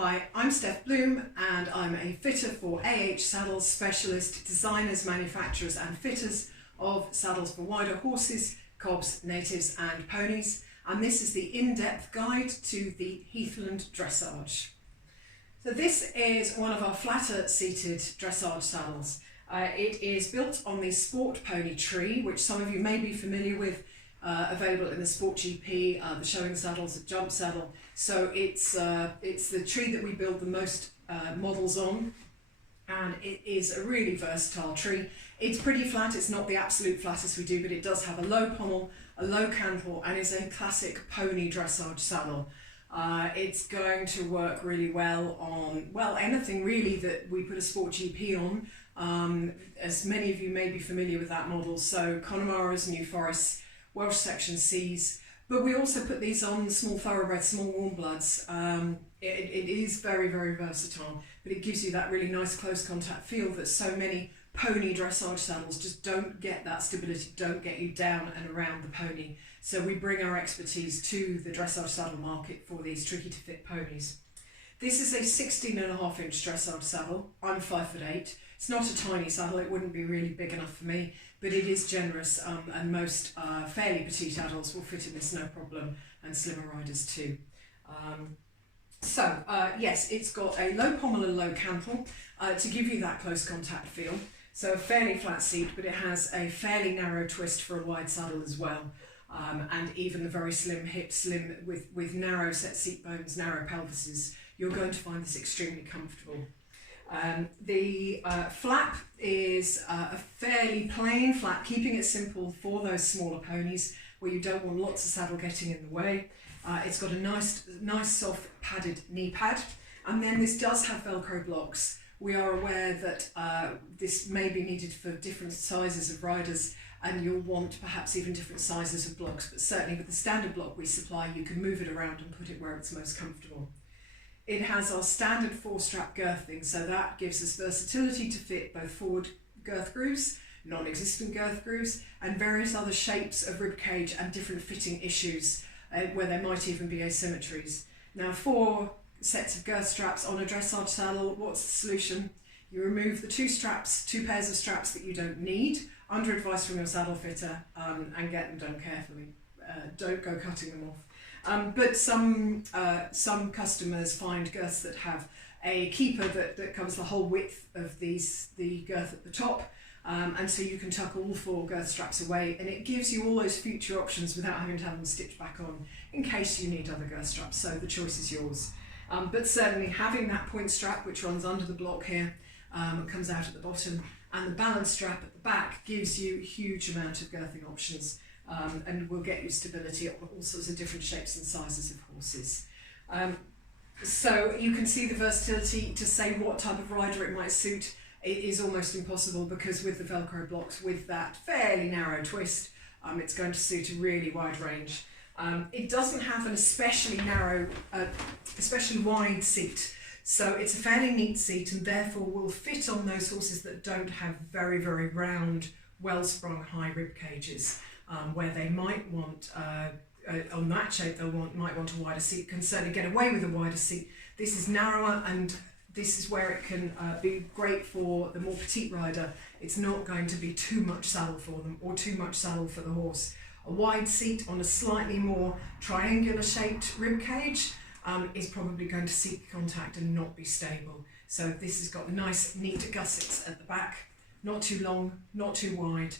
Hi, I'm Steph Bloom and I'm a fitter for AH Saddles Specialist, designers, manufacturers and fitters of saddles for wider horses, cobs, natives and ponies. And this is the in-depth guide to the Heathland Dressage. So this is one of our flatter seated dressage saddles. It is built on the Sport Pony tree, which some of you may be familiar with, available in the Sport GP, the showing saddles, the jump saddle. So it's the tree that we build the most models on, and it is a really versatile tree. It's pretty flat, it's not the absolute flattest we do, but it does have a low pommel, a low cantle, and is a classic pony dressage saddle. It's going to work really well on, well, anything really that we put a Sport GP on. As many of you may be familiar with that model, so Connemara's, New Forests, Welsh Section Cs, but we also put these on small thoroughbreds, small warm bloods. It is very, very versatile, but it gives you that really nice close contact feel that so many pony dressage saddles just don't get that stability, don't get you down and around the pony. So we bring our expertise to the dressage saddle market for these tricky to fit ponies. This is a 16.5 inch dressage saddle. I'm 5'8". It's not a tiny saddle, it wouldn't be really big enough for me, but it is generous, and most fairly petite adults will fit in this no problem, and slimmer riders too. Yes, it's got a low pommel and low cantle to give you that close contact feel. So a fairly flat seat, but it has a fairly narrow twist for a wide saddle as well. And even the very slim hips, slim with narrow set seat bones, narrow pelvises, you're going to find this extremely comfortable. The flap is a fairly plain flap, keeping it simple for those smaller ponies where you don't want lots of saddle getting in the way. It's got a nice soft padded knee pad, and then this does have Velcro blocks. We are aware that this may be needed for different sizes of riders, and you'll want perhaps even different sizes of blocks, but certainly with the standard block we supply, you can move it around and put it where it's most comfortable. It has our standard 4-strap girthing, so that gives us versatility to fit both forward girth grooves, non-existent girth grooves, and various other shapes of rib cage and different fitting issues where there might even be asymmetries. Now, 4 sets of girth straps on a dressage saddle, what's the solution? You remove the 2 pairs of straps that you don't need, under advice from your saddle fitter, and get them done carefully. Don't go cutting them off. But some customers find girths that have a keeper that covers the whole width of the girth at the top, and so you can tuck all 4 girth straps away, and it gives you all those future options without having to have them stitched back on in case you need other girth straps, so the choice is yours. But certainly having that point strap, which runs under the block here, comes out at the bottom, and the balance strap at the back gives you a huge amount of girthing options, and will get you stability on all sorts of different shapes and sizes of horses. So you can see the versatility. To say what type of rider it might suit, it is almost impossible, because with the Velcro blocks, with that fairly narrow twist, it's going to suit a really wide range. It doesn't have an especially wide seat, so it's a fairly neat seat, and therefore will fit on those horses that don't have very, very round, well-sprung high rib cages, where they might want, on that shape, might want a wider seat, can certainly get away with a wider seat. This is narrower, and this is where it can be great for the more petite rider. It's not going to be too much saddle for them, or too much saddle for the horse. A wide seat on a slightly more triangular shaped rib cage is probably going to seek contact and not be stable. So this has got nice, neat gussets at the back, not too long, not too wide,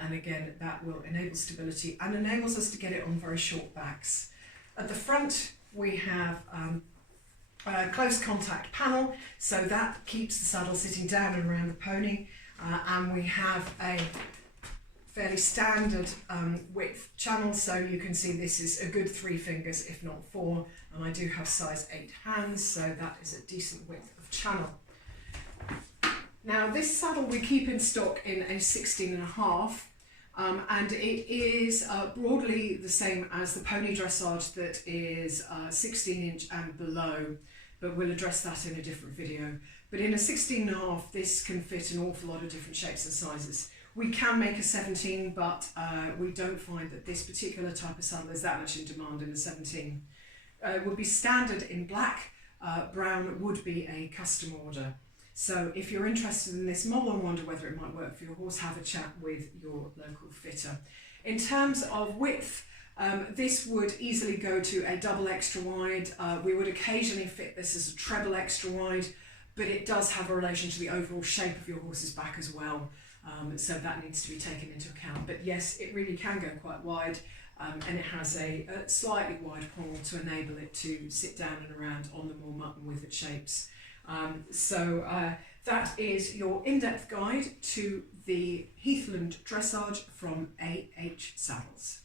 and again, that will enable stability and enables us to get it on very short backs. At the front, we have a close contact panel, so that keeps the saddle sitting down and around the pony, and we have a fairly standard width channel, so you can see this is a good 3 fingers, if not 4, and I do have size 8 hands, so that is a decent width of channel. Now, this saddle we keep in stock in a 16.5, and it is broadly the same as the pony dressage that is 16 inch and below, but we'll address that in a different video. But in a 16.5, this can fit an awful lot of different shapes and sizes. We can make a 17, but we don't find that this particular type of saddle is that much in demand in a 17. Would be standard in black, brown would be a custom order. So if you're interested in this model and wonder whether it might work for your horse, have a chat with your local fitter. In terms of width, this would easily go to a double extra wide. We would occasionally fit this as a treble extra wide, but it does have a relation to the overall shape of your horse's back as well. So that needs to be taken into account. But yes, it really can go quite wide, and it has a slightly wide pommel to enable it to sit down and around on the more mutton withered shapes. That is your in-depth guide to the Heathland Dressage from A.H. Saddles.